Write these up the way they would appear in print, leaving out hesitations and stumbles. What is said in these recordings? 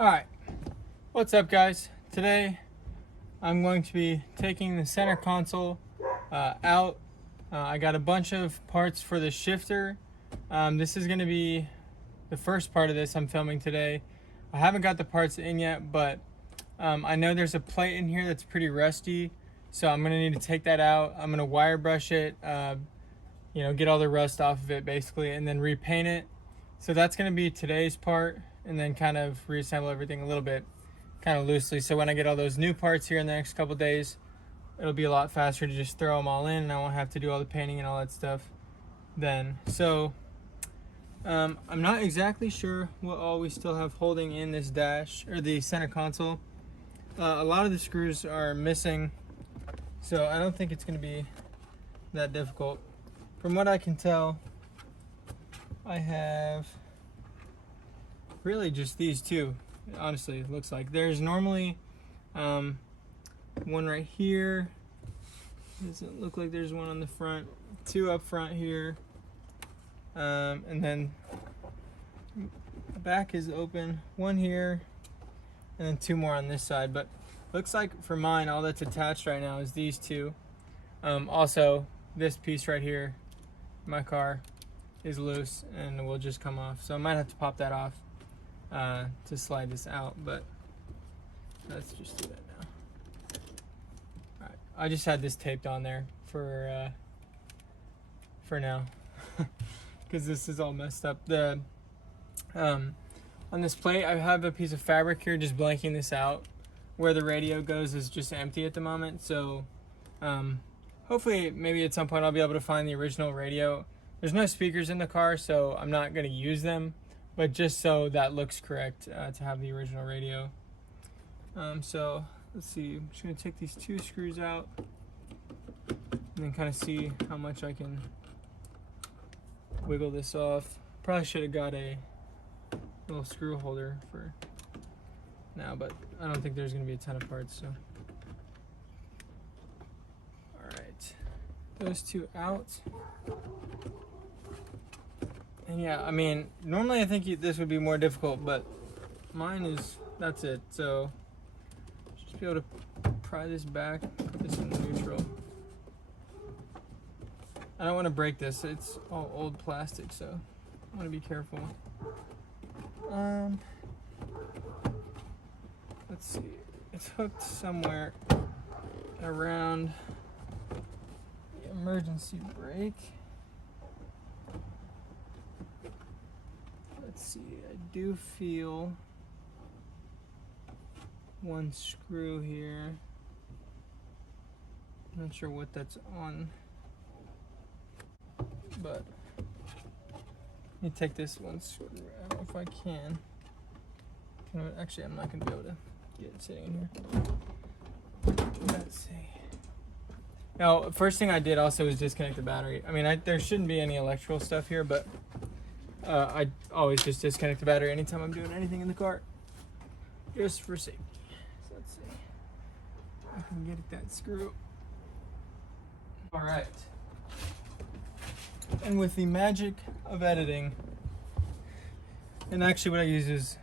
Alright, what's up guys? Today I'm going to be taking the center console out. I got a bunch of parts for the shifter. This is going to be the first part of this I'm filming today. I haven't got the parts in yet, but I know there's a plate in here that's pretty rusty, so I'm going to need to take that out. I'm going to wire brush it, get all the rust off of it basically, and then repaint it. So that's going to be today's part, and then kind of reassemble everything a little bit kind of loosely, so when I get all those new parts here in the next couple days, it'll be a lot faster to just throw them all in, and I won't have to do all the painting and all that stuff then. So I'm not exactly sure what all we still have holding in this dash or the center console. A lot of the screws are missing, so I don't think it's going to be that difficult. From what I can tell, I have really just these two. Honestly, it looks like there's normally one right here. Doesn't look like there's one on the front. Two up front here, and then the back is open. One here, and then two more on this side. But looks like for mine, all that's attached right now is these two. Also, this piece right here, my car, is loose and will just come off. So I might have to pop that off to slide this out, but let's just do that now. All right, I just had this taped on there for now because this is all messed up. The on this plate, I have a piece of fabric here just blanking this out. Where the radio goes is just empty at the moment, so hopefully maybe at some point I'll be able to find the original radio. There's no speakers in the car, so I'm not going to use them, but just so that looks correct, to have the original radio. So let's see, I'm just going to take these two screws out and then kind of see how much I can wiggle this off. Probably should have got a little screw holder for now, but I don't think there's going to be a ton of parts. So, all right, those two out. And yeah, I mean, normally I think this would be more difficult, but mine is, that's it. So just be able to pry this back, put this in neutral. I don't want to break this. It's all old plastic, so I want to be careful. Let's see. It's hooked somewhere around the emergency brake. Let's see, I do feel one screw here. I'm not sure what that's on, but let me take this one screw out if I can. Actually, I'm not going to be able to get it sitting in here. Let's see. Now, first thing I did also was disconnect the battery. I mean, there shouldn't be any electrical stuff here, but I always just disconnect the battery anytime I'm doing anything in the car, just for safety. So let's see if I can get at that screw. All right. And with the magic of editing, and actually what I use is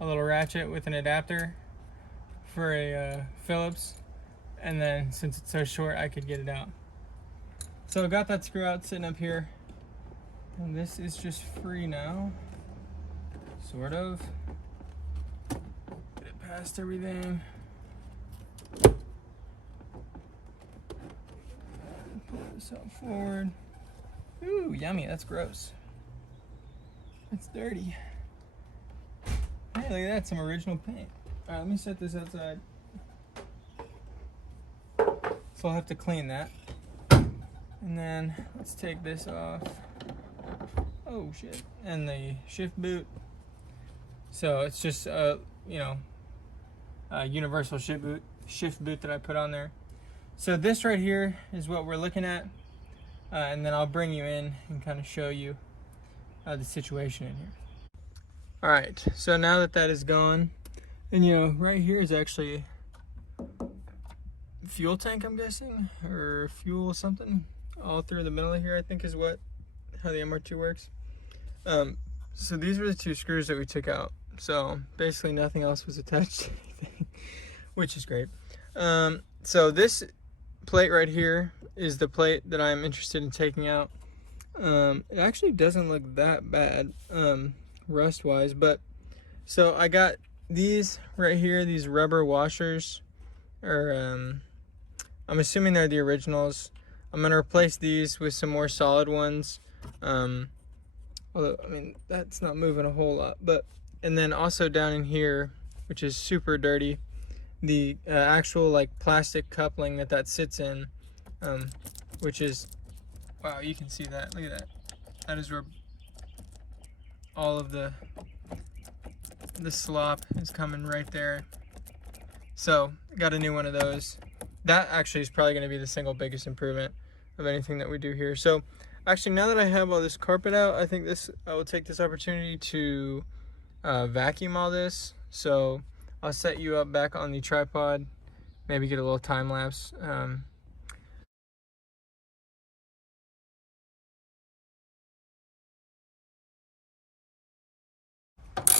a little ratchet with an adapter for a Phillips, and then since it's so short, I could get it out. So I got that screw out sitting up here. And this is just free now, sort of. Get it past everything. Pull this out forward. Ooh, yummy, that's gross. That's dirty. Hey, look at that, some original paint. All right, let me set this outside. So I'll have to clean that. And then let's take this off. Oh shit, and the shift boot. So it's just a universal shift boot that I put on there. So this right here is what we're looking at, and then I'll bring you in and kind of show you the situation in here. All right, so now that that is gone, and right here is actually fuel tank, I'm guessing, or fuel something. All through the middle of here, I think, is how the MR2 works. So these are the two screws that we took out. So basically nothing else was attached to anything, which is great. So this plate right here is the plate that I'm interested in taking out. It actually doesn't look that bad, rust wise, but so I got these right here, these rubber washers, or I'm assuming they're the originals. I'm gonna replace these with some more solid ones. Although, I mean, that's not moving a whole lot, but, and then also down in here, which is super dirty, the actual like plastic coupling that sits in, which is, wow, you can see that, look at that. That is where all of the slop is coming right there. So got a new one of those. That actually is probably going to be the single biggest improvement of anything that we do here. So actually, now that I have all this carpet out, I think I will take this opportunity to vacuum all this. So I'll set you up back on the tripod, maybe get a little time lapse.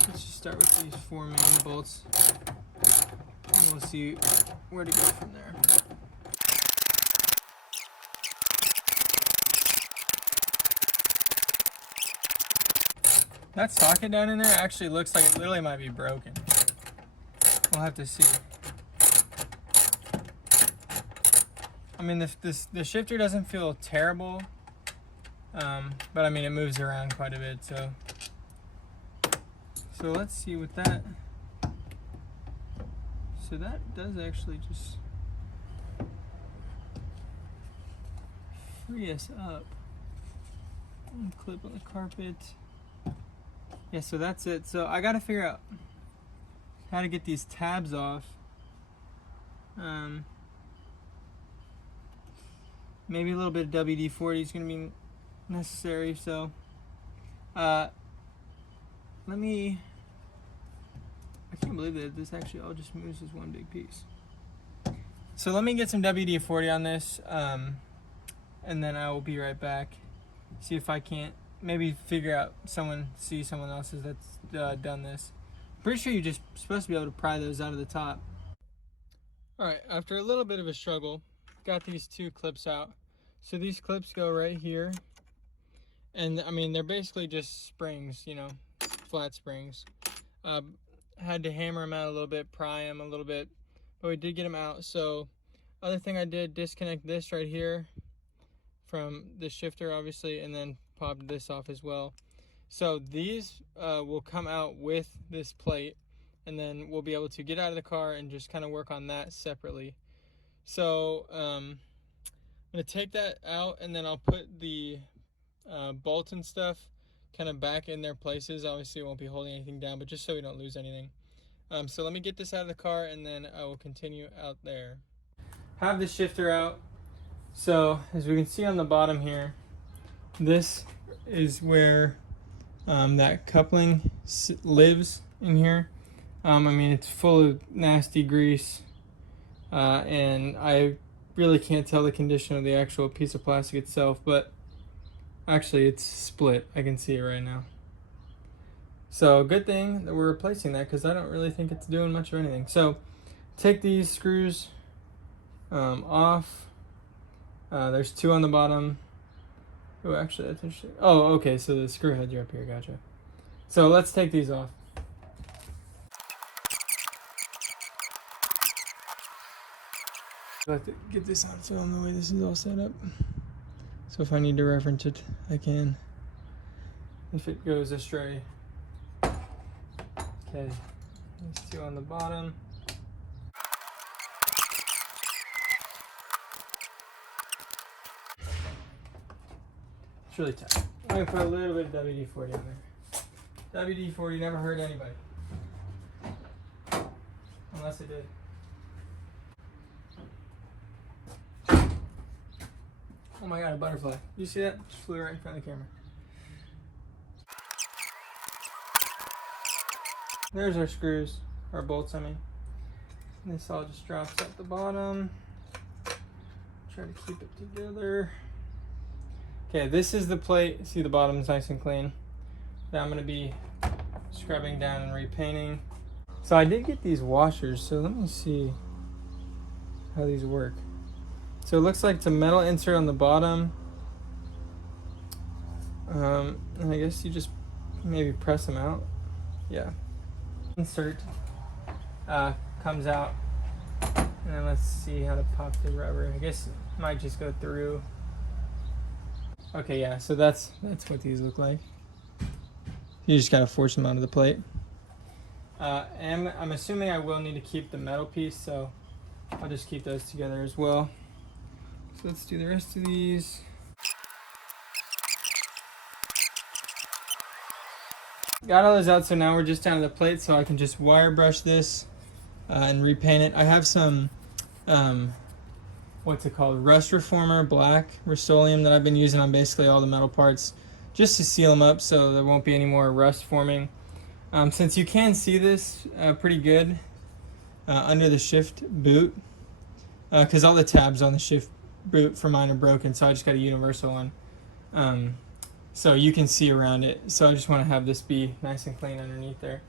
Let's just start with these 4 main bolts, and we'll see where to go from there. That socket down in there actually looks like it literally might be broken. We'll have to see. I mean, the shifter doesn't feel terrible, but I mean, it moves around quite a bit, so let's see what that. So that does actually just free us up. Clip on the carpet. Yeah, so that's it. So I gotta figure out how to get these tabs off. Maybe a little bit of WD-40 is gonna be necessary. So let me. I can't believe that this actually all just moves as one big piece. So let me get some WD-40 on this, and then I will be right back. See if I can't maybe figure out see someone else's that's done this. Pretty sure you're just supposed to be able to pry those out of the top. All right, after a little bit of a struggle, got these 2 clips out. So these clips go right here, and I mean, they're basically just springs, you know, flat springs. Had to hammer them out a little bit, pry them a little bit, but we did get them out. So other thing I did, disconnect this right here from the shifter, obviously, and then popped this off as well. So these will come out with this plate, and then we'll be able to get out of the car and just kind of work on that separately. So I'm gonna take that out, and then I'll put the bolts and stuff kind of back in their places. Obviously, it won't be holding anything down, but just so we don't lose anything. So let me get this out of the car, and then I will continue out there. Have the shifter out. So as we can see on the bottom here, this is where that coupling lives in here. I mean, it's full of nasty grease, and I really can't tell the condition of the actual piece of plastic itself, but actually it's split. I can see it right now. So good thing that we're replacing that, because I don't really think it's doing much of anything. So take these screws off. There's 2 on the bottom. Oh, actually, that's interesting. Oh, okay, so the screw heads are up here, gotcha. So let's take these off. I have to get this on film the way this is all set up. So if I need to reference it, I can. If it goes astray. Okay, these 2 on the bottom. It's really tight. I'm gonna put a little bit of WD-40 on there. WD-40 never hurt anybody. Unless it did. Oh my god, a butterfly. You see that? Just flew right in front of the camera. There's our screws, our bolts, I mean. And this all just drops at the bottom. Try to keep it together. Okay, this is the plate. See, the bottom's nice and clean. That I'm gonna be scrubbing down and repainting. So I did get these washers, so let me see how these work. So it looks like it's a metal insert on the bottom. And I guess you just maybe press them out. Yeah. Insert comes out. And then let's see how to pop the rubber. I guess it might just go through. Okay, yeah, so that's what these look like. You just gotta force them onto the plate. And I'm assuming I will need to keep the metal piece, so I'll just keep those together as well. So let's do the rest of these. Got all those out, so now we're just down to the plate, so I can just wire brush this and repaint it. I have some, what's it called? Rust Reformer Black Rust-Oleum that I've been using on basically all the metal parts just to seal them up so there won't be any more rust forming. Since you can see this pretty good under the shift boot, because all the tabs on the shift boot for mine are broken, so I just got a universal one. So you can see around it. So I just want to have this be nice and clean underneath there.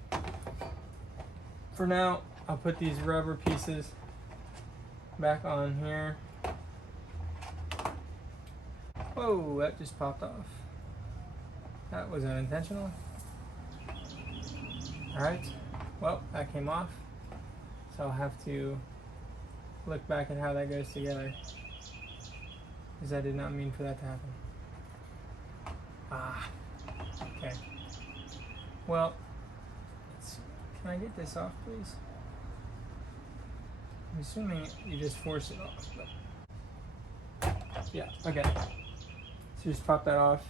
For now, I'll put these rubber pieces back on here. Whoa, that just popped off. That was unintentional. Alright, well, that came off. So I'll have to look back at how that goes together, because I did not mean for that to happen. Okay. Well, can I get this off, please? I'm assuming you just force it off, but yeah, okay. So just pop that off.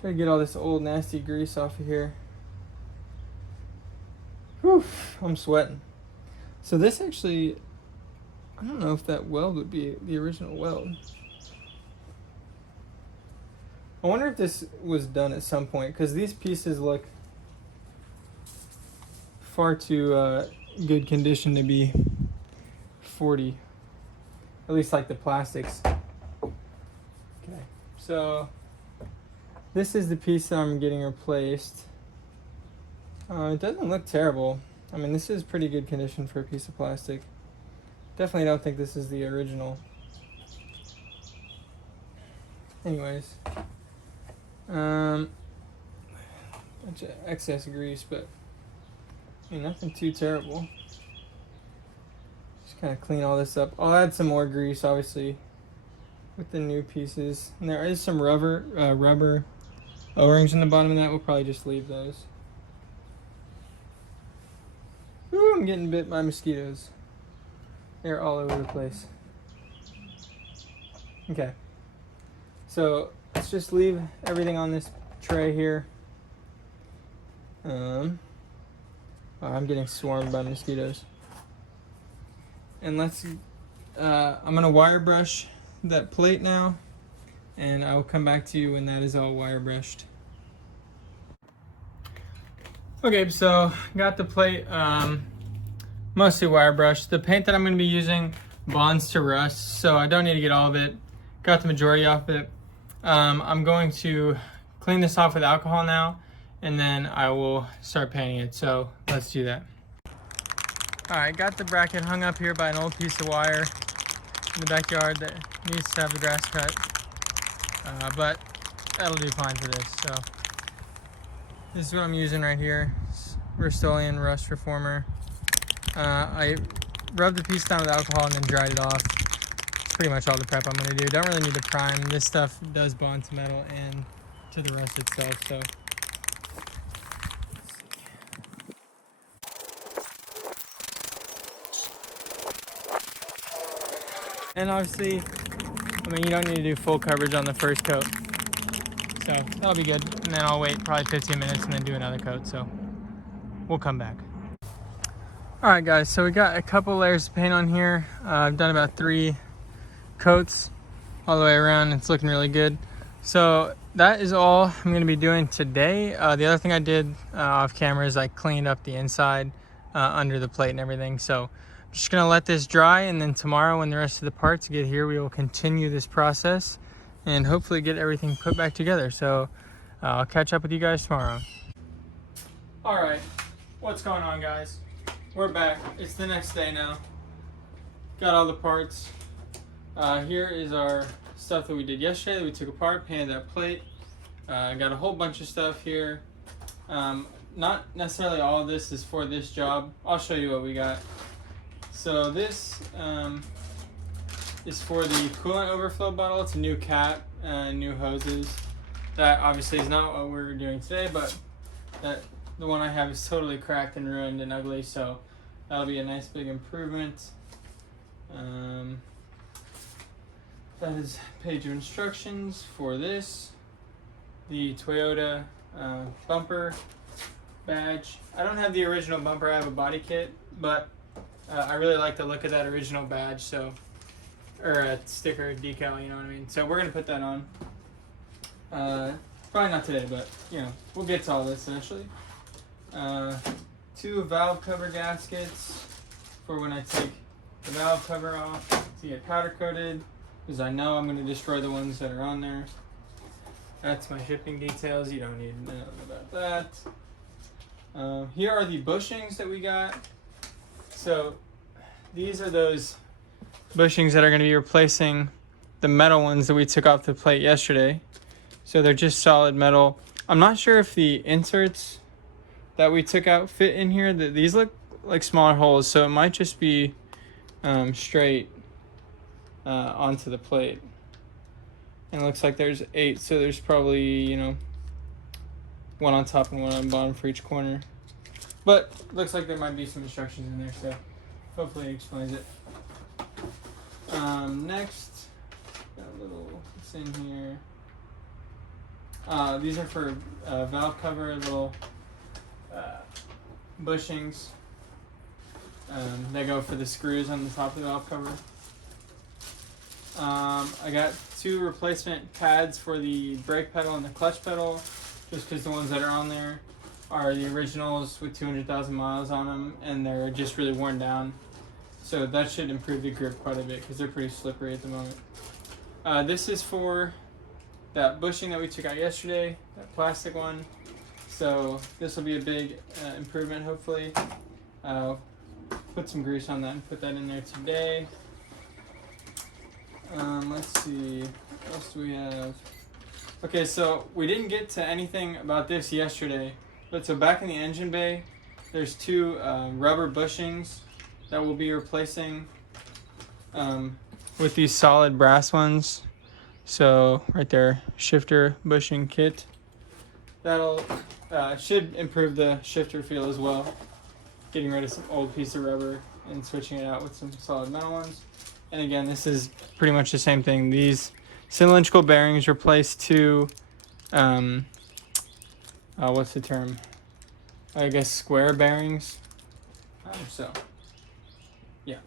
Try to get all this old nasty grease off of here. Whew, I'm sweating. So this actually, I don't know if that weld would be the original weld. I wonder if this was done at some point, because these pieces look far too good condition to be 40. At least like the plastics. Okay, so this is the piece that I'm getting replaced. It doesn't look terrible. I mean, this is pretty good condition for a piece of plastic. Definitely don't think this is the original. Anyways. Bunch of excess grease, but I mean, nothing too terrible. Just kind of clean all this up. I'll add some more grease, obviously, with the new pieces. And there is some rubber O-rings in the bottom of that. We'll probably just leave those. Ooh, I'm getting bit by mosquitoes. They're all over the place. Okay. So let's just leave everything on this tray here. I'm getting swarmed by mosquitoes. And let's, I'm gonna wire brush that plate now, and I will come back to you when that is all wire brushed. Okay, so got the plate mostly wire brushed. The paint that I'm gonna be using bonds to rust, so I don't need to get all of it. Got the majority off it. I'm going to clean this off with alcohol now, and then I will start painting it. So let's do that. All right, got the bracket hung up here by an old piece of wire in the backyard that needs to have the grass cut, but that'll do fine for this. So this is what I'm using right here. It's Rust-Oleum Rust Reformer. I rubbed the piece down with alcohol and then dried it off. It's pretty much all the prep I'm going to do. Don't really need to prime. This stuff does bond to metal and to the rust itself. So and obviously, I mean, you don't need to do full coverage on the first coat. So that'll be good. And then I'll wait probably 15 minutes and then do another coat. So we'll come back. All right, guys, so we got a couple layers of paint on here. I've done about 3 coats all the way around. It's looking really good. So that is all I'm going to be doing today. The other thing I did off camera is I cleaned up the inside under the plate and everything. So I'm just going to let this dry, and then tomorrow when the rest of the parts get here, we will continue this process and hopefully get everything put back together. So I'll catch up with you guys tomorrow. Alright, what's going on, guys? We're back. It's the next day now. Got all the parts. Here is our stuff that we did yesterday that we took apart, painted that plate. Got a whole bunch of stuff here. Not necessarily all of this is for this job. I'll show you what we got. So this is for the coolant overflow bottle. It's a new cap, new hoses. That obviously is not what we're doing today, but the one I have is totally cracked and ruined and ugly, so that'll be a nice big improvement. That is a page of instructions for this. The Toyota bumper badge. I don't have the original bumper, I have a body kit, but I really like the look of that original badge, so, or a sticker, decal, you know what I mean? So we're gonna put that on. Probably not today, but you know, we'll get to all this eventually. 2 valve cover gaskets for when I take the valve cover off to get powder coated, because I know I'm going to destroy the ones that are on there. That's my shipping details. You don't need to know about that. Here are the bushings that we got. So these are those bushings that are going to be replacing the metal ones that we took off the plate yesterday. So they're just solid metal. I'm not sure if the inserts that we took out fit in here. These look like smaller holes, so it might just be straight onto the plate. And it looks like there's 8, so there's probably, you know, 1 on top and 1 on bottom for each corner. But looks like there might be some instructions in there, so hopefully it explains it. Next, got a little, what's in here? These are for valve cover, little bushings. They go for the screws on the top of the valve cover. I got 2 replacement pads for the brake pedal and the clutch pedal, just because the ones that are on there are the originals with 200,000 miles on them, and they're just really worn down. So that should improve the grip quite a bit, because they're pretty slippery at the moment. This is for that bushing that we took out yesterday, that plastic one. So this will be a big improvement, hopefully. Put some grease on that and put that in there today. Let's see, what else do we have? Okay, so we didn't get to anything about this yesterday, but so back in the engine bay, there's 2 rubber bushings that we'll be replacing with these solid brass ones. So right there, shifter bushing kit. That'll should improve the shifter feel as well. Getting rid of some old piece of rubber and switching it out with some solid metal ones. And again, this is pretty much the same thing. These cylindrical bearings replace 2, what's the term? I guess square bearings. So, yeah.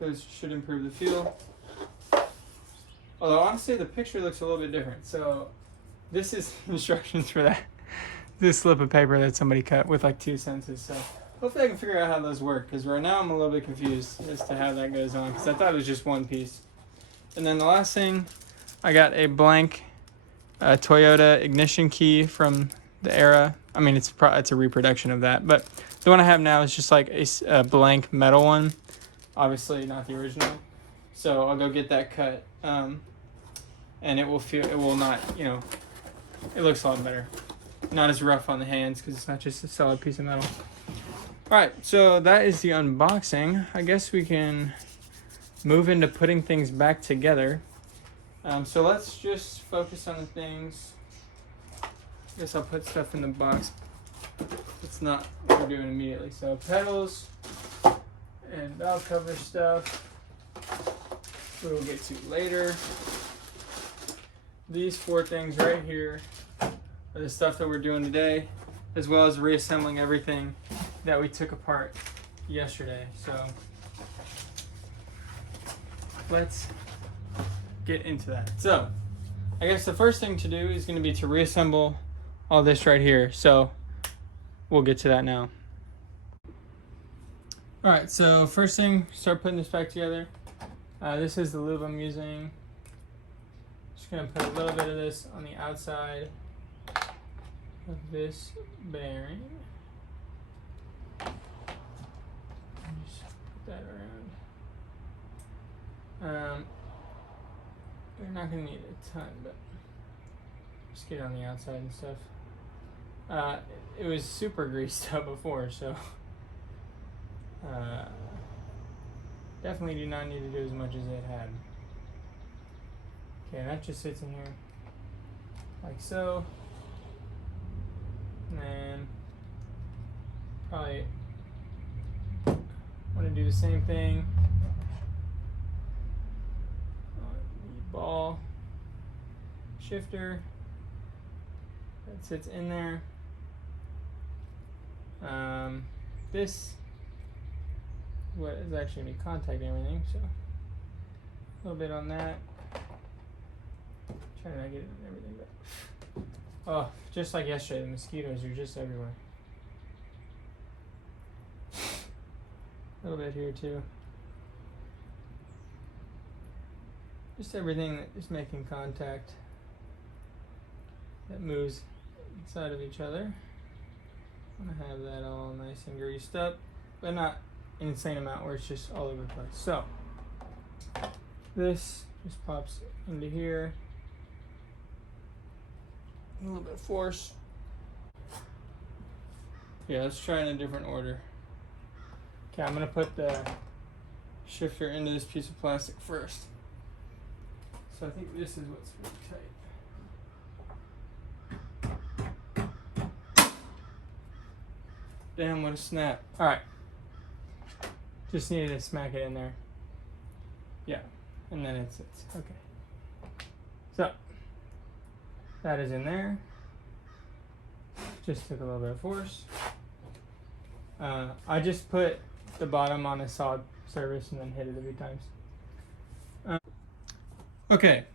Those should improve the feel. Although honestly, the picture looks a little bit different. So this is instructions for that. This slip of paper that somebody cut with like 2 sentences. So hopefully I can figure out how those work, because right now I'm a little bit confused as to how that goes on, because I thought it was just one piece. And then the last thing, I got a blank Toyota ignition key from the era. I mean, it's a reproduction of that, but the one I have now is just like a blank metal one. Obviously not the original. So I'll go get that cut, and it will not, you know, it looks a lot better. Not as rough on the hands, because it's not just a solid piece of metal. Alright, so that is the unboxing. I guess we can move into putting things back together. So let's just focus on the things. I guess I'll put stuff in the box. It's not what we're doing immediately. So pedals and valve cover stuff we'll get to later. These 4 things right here are the stuff that we're doing today, as well as reassembling everything that we took apart yesterday. So let's get into that. So I guess the first thing to do is going to be to reassemble all this right here. So we'll get to that now. Alright, so first thing, start putting this back together. This is the lube I'm using. Just going to put a little bit of this on the outside. of this bearing. Just put that around. We're not gonna need a ton, but just get on the outside and stuff. It was super greased up before, so definitely do not need to do as much as it had. Okay, that just sits in here like so. And then probably want to do the same thing. The ball shifter that sits in there. This what is actually going to be contacting everything, so a little bit on that. Trying to not get it in everything, but oh, just like yesterday, the mosquitoes are just everywhere. A little bit here too. Just everything that is making contact that moves inside of each other. I'm gonna have that all nice and greased up, but not an insane amount where it's just all over the place. So this just pops into here. A little bit of force. Yeah, let's try in a different order. Okay, I'm gonna put the shifter into this piece of plastic first. So I think this is what's really tight. Damn, what a snap. Alright. Just needed to smack it in there. Yeah, and then it sits. Okay. So, that is in there. Just took a little bit of force. I just put the bottom on a solid surface and then hit it a few times. Okay,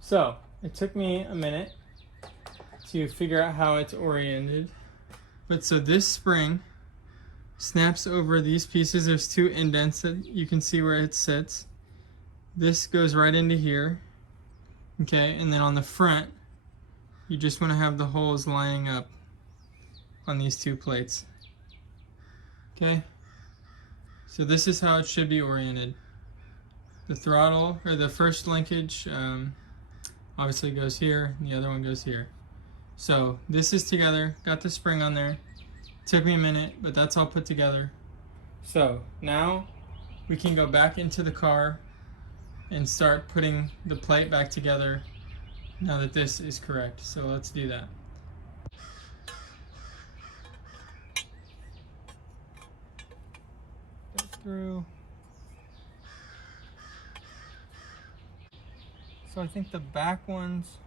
so it took me a minute to figure out how it's oriented. But so this spring snaps over these pieces. There's two indents that you can see where it sits. This goes right into here. Okay, and then on the front, you just want to have the holes lining up on these two plates. Okay, so this is how it should be oriented. The throttle, or the first linkage, obviously goes here, and the other one goes here. So this is together, got the spring on there. Took me a minute, but that's all put together. So now we can go back into the car and start putting the plate back together now that this is correct. So let's do that. Through. So I think the back ones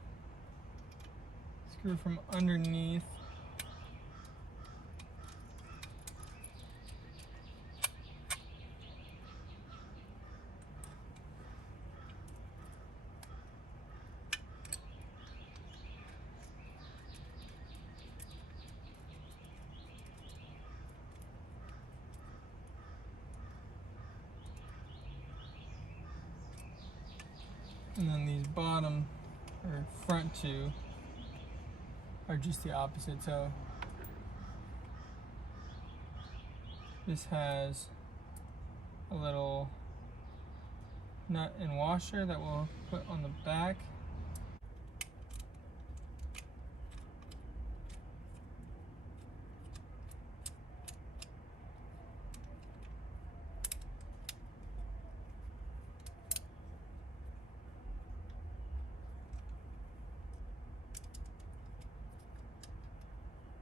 screw from underneath. And then these bottom or front two are just the opposite. So this has a little nut and washer that we'll put on the back.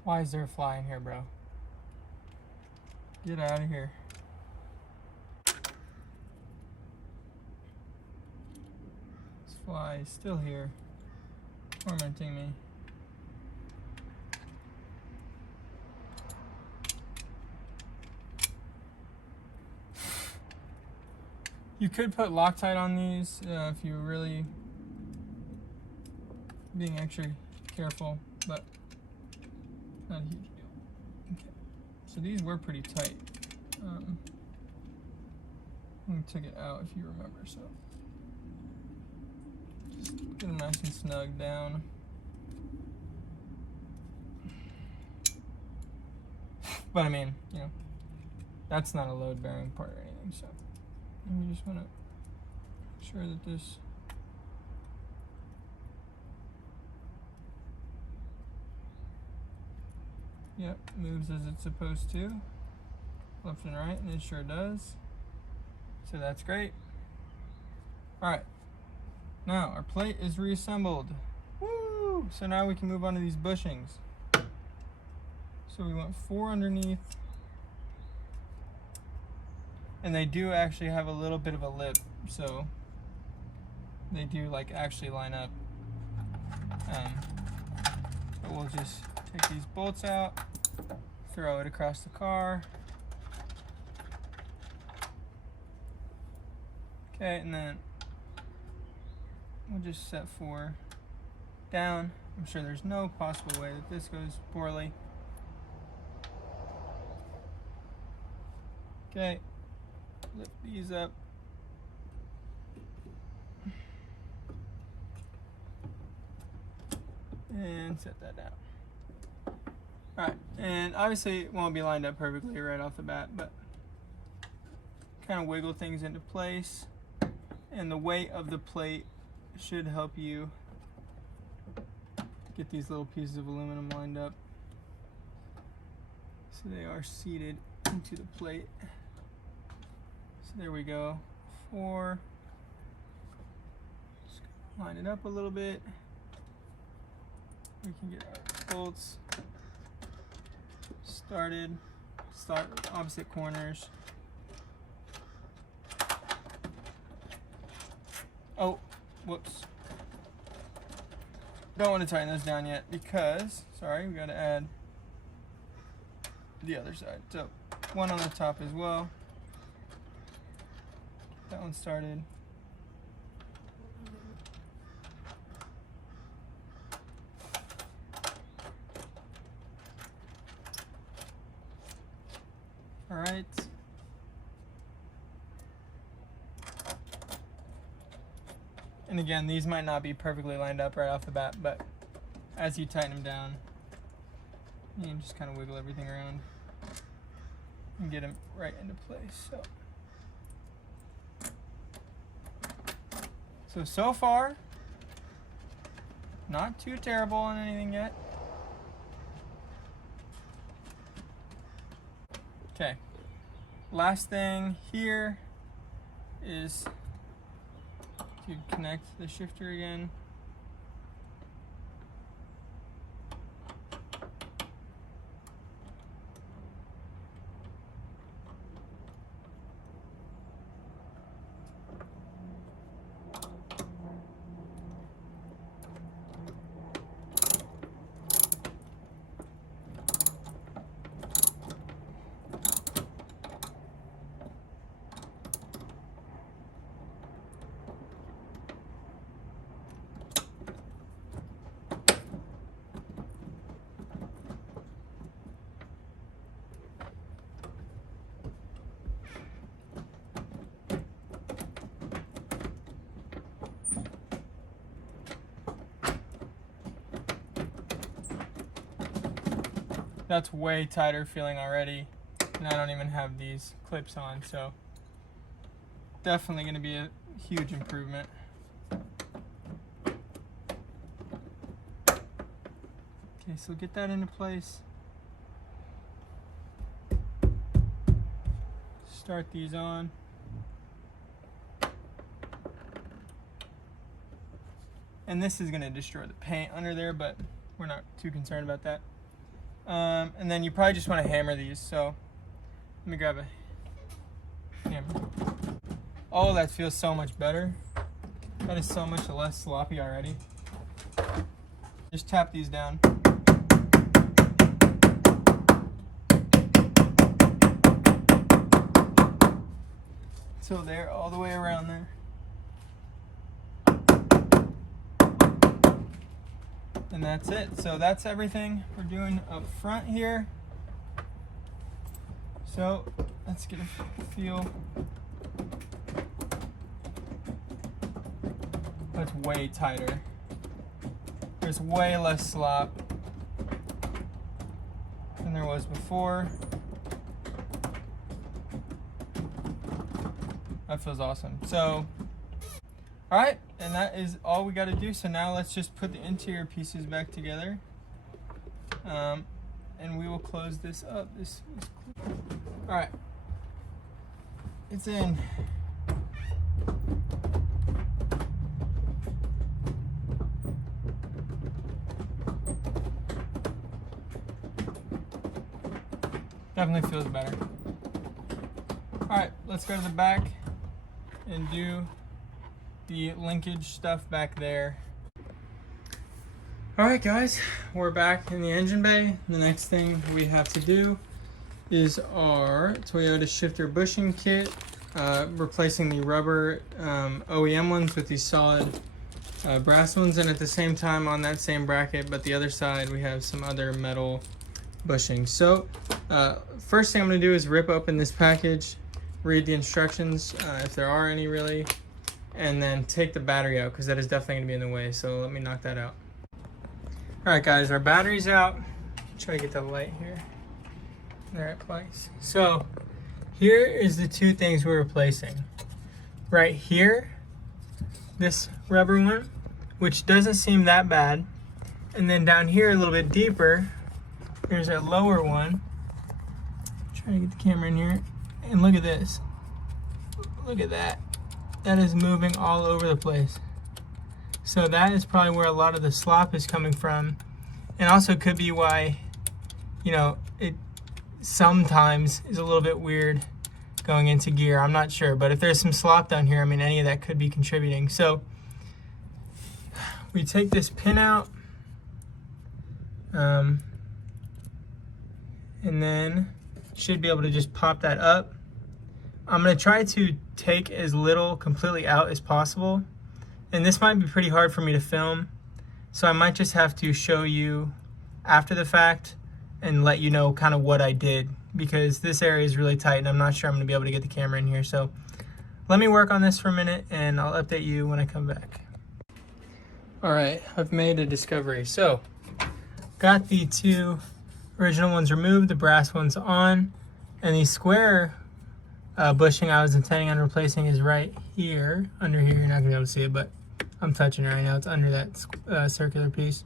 Why is there a fly in here, bro? Get out of here. This fly is still here, tormenting me. You could put Loctite on these if you're really being extra careful, but not a huge deal. Okay, so these were pretty tight. We took it out if you remember, so just get them nice and snug down. But I mean, you know, that's not a load bearing part or anything, so we just want to make sure that this moves as it's supposed to, left and right, and it sure does. So that's great. Alright, now our plate is reassembled. Woo! So now we can move on to these bushings. So we want 4 underneath. And they do actually have a little bit of a lip, so they do like actually line up. But we'll just take these bolts out, throw it across the car. Okay, and then we'll just set 4 down. I'm sure there's no possible way that this goes poorly. Okay, lift these up. And set that down. Alright, and obviously it won't be lined up perfectly right off the bat, but kind of wiggle things into place. And the weight of the plate should help you get these little pieces of aluminum lined up so they are seated into the plate. So there we go. 4. Just line it up a little bit. We can get our bolts started. Start with opposite corners. Oh, whoops. Don't want to tighten those down yet because, sorry, we got to add the other side. So, one on the top as well. Get that one started. All right. And again, these might not be perfectly lined up right off the bat, but as you tighten them down, you can just kind of wiggle everything around and get them right into place. So far, not too terrible on anything yet. Okay, last thing here is to connect the shifter again. That's way tighter feeling already, and I don't even have these clips on, so definitely going to be a huge improvement. Okay, so get that into place. Start these on. And this is going to destroy the paint under there, but we're not too concerned about that. And then you probably just want to hammer these, so let me grab a hammer. Oh, that feels so much better. That is so much less sloppy already. Just tap these down. So they're all the way around there. And that's it. So that's everything we're doing up front here. So let's get a feel. That's way tighter. There's way less slop than there was before. That feels awesome. So, all right, and that is all we got to do. So now let's just put the interior pieces back together, and we will close this up. All right, it's in. Definitely feels better. All right, let's go to the back and do the linkage stuff back there. All right, guys, we're back in the engine bay. The next thing we have to do is our Toyota Shifter bushing kit, replacing the rubber OEM ones with these solid brass ones, and at the same time on that same bracket, but the other side, we have some other metal bushing. So first thing I'm going to do is rip open this package, read the instructions, if there are any really, and then take the battery out, because that is definitely going to be in the way. So let me knock that out. All right, guys, our battery's out. Try to get the light here in the right place. So here is the two things we're replacing. Right here, this rubber one, which doesn't seem that bad, and then down here a little bit deeper, there's a lower one. Try to get the camera in here, and look at this. Look at that. That is moving all over the place. So that is probably where a lot of the slop is coming from, and also could be why, you know, it sometimes is a little bit weird going into gear. I'm not sure, but if there's some slop down here, I mean, any of that could be contributing. So we take this pin out, and then should be able to just pop that up. I'm going to try to take as little completely out as possible, and this might be pretty hard for me to film, so I might just have to show you after the fact and let you know kind of what I did, because this area is really tight and I'm not sure I'm going to be able to get the camera in here. So let me work on this for a minute and I'll update you when I come back. All right, I've made a discovery. So got the two original ones removed, the brass ones on, and the square bushing I was intending on replacing is right here, under here. You're not gonna be able to see it, but I'm touching it right now. It's under that circular piece.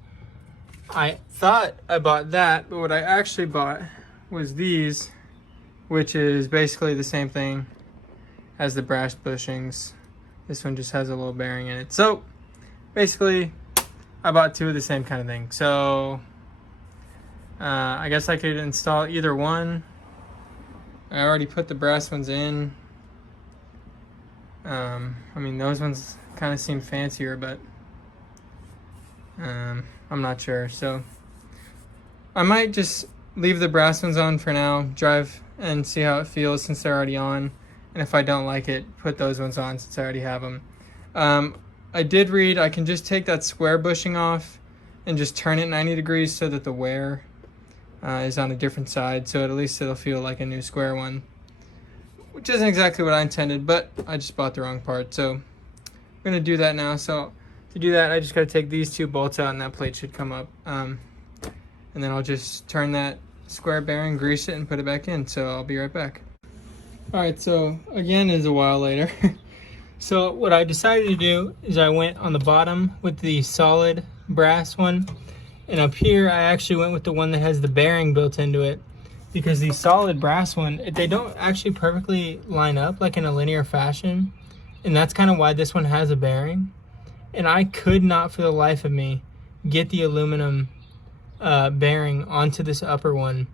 I thought I bought that, but what I actually bought was these, which is basically the same thing as the brass bushings. This one just has a little bearing in it. So basically, I bought two of the same kind of thing. So I guess I could install either one. I already put the brass ones in. I mean, those ones kind of seem fancier, but I'm not sure. So I might just leave the brass ones on for now, drive and see how it feels since they're already on. And if I don't like it, put those ones on since I already have them. I did read I can just take that square bushing off and just turn it 90 degrees so that the wear is on a different side, so at least it'll feel like a new square one, which isn't exactly what I intended, but I just bought the wrong part. So I'm gonna do that now. So to do that, I just gotta take these two bolts out and that plate should come up, and then I'll just turn that square bearing, grease it, and put it back in. So I'll be right back. All right, so again, it's a while later. So what I decided to do is I went on the bottom with the solid brass one, and up here I actually went with the one that has the bearing built into it, because the solid brass one, they don't actually perfectly line up like in a linear fashion, and that's kind of why this one has a bearing. And I could not for the life of me get the aluminum bearing onto this upper one,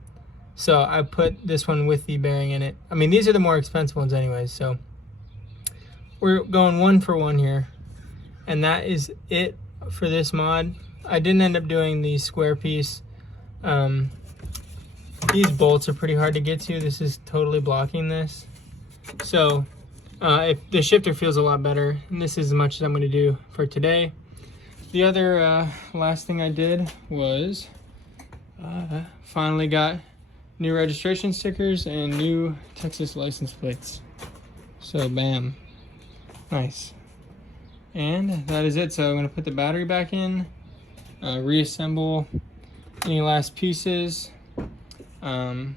so I put this one with the bearing in it. I mean, these are the more expensive ones anyways, so we're going one for one here, and that is it for this mod. I didn't end up doing the square piece. These bolts are pretty hard to get to. This is totally blocking this. So if the shifter feels a lot better, and this is as much as I'm going to do for today. The other last thing I did was finally got new registration stickers and new Texas license plates. So bam, nice. And that is it. So I'm going to put the battery back in, reassemble any last pieces. Oh,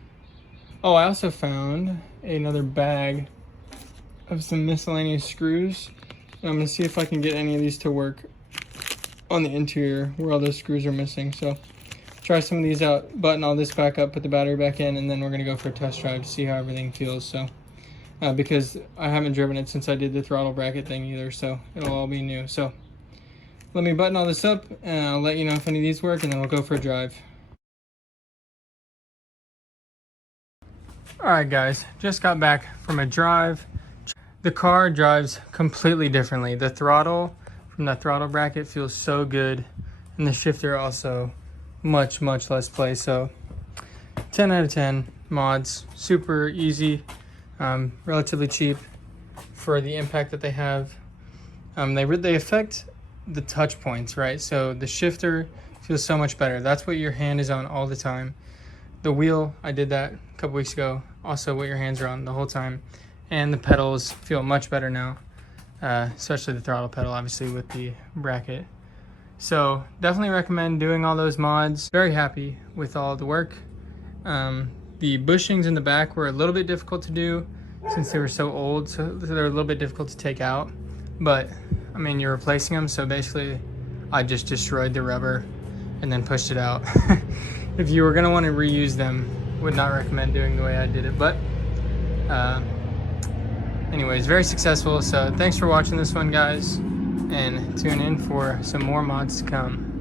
I also found another bag of some miscellaneous screws. And I'm gonna see if I can get any of these to work on the interior where all those screws are missing. So try some of these out, button all this back up, put the battery back in, and then we're gonna go for a test drive to see how everything feels. So because I haven't driven it since I did the throttle bracket thing either, so it'll all be new. So let me button all this up and I'll let you know if any of these work, and then we'll go for a drive. All right guys, just got back from a drive. The car drives completely differently. The throttle from the throttle bracket feels so good, and the shifter also much less play. So 10 out of 10 mods, super easy, relatively cheap for the impact that they have. They affect the touch points, right? So the shifter feels so much better. That's what your hand is on all the time. The wheel, I did that a couple weeks ago, also what your hands are on the whole time. And the pedals feel much better now, especially the throttle pedal, obviously, with the bracket. So definitely recommend doing all those mods. Very happy with all the work. The bushings in the back were a little bit difficult to do since they were so old, so they're a little bit difficult to take out. But I mean, you're replacing them, so basically I just destroyed the rubber and then pushed it out. If you were gonna want to reuse them, would not recommend doing the way I did it. But anyways, very successful. So thanks for watching this one, guys, and tune in for some more mods to come.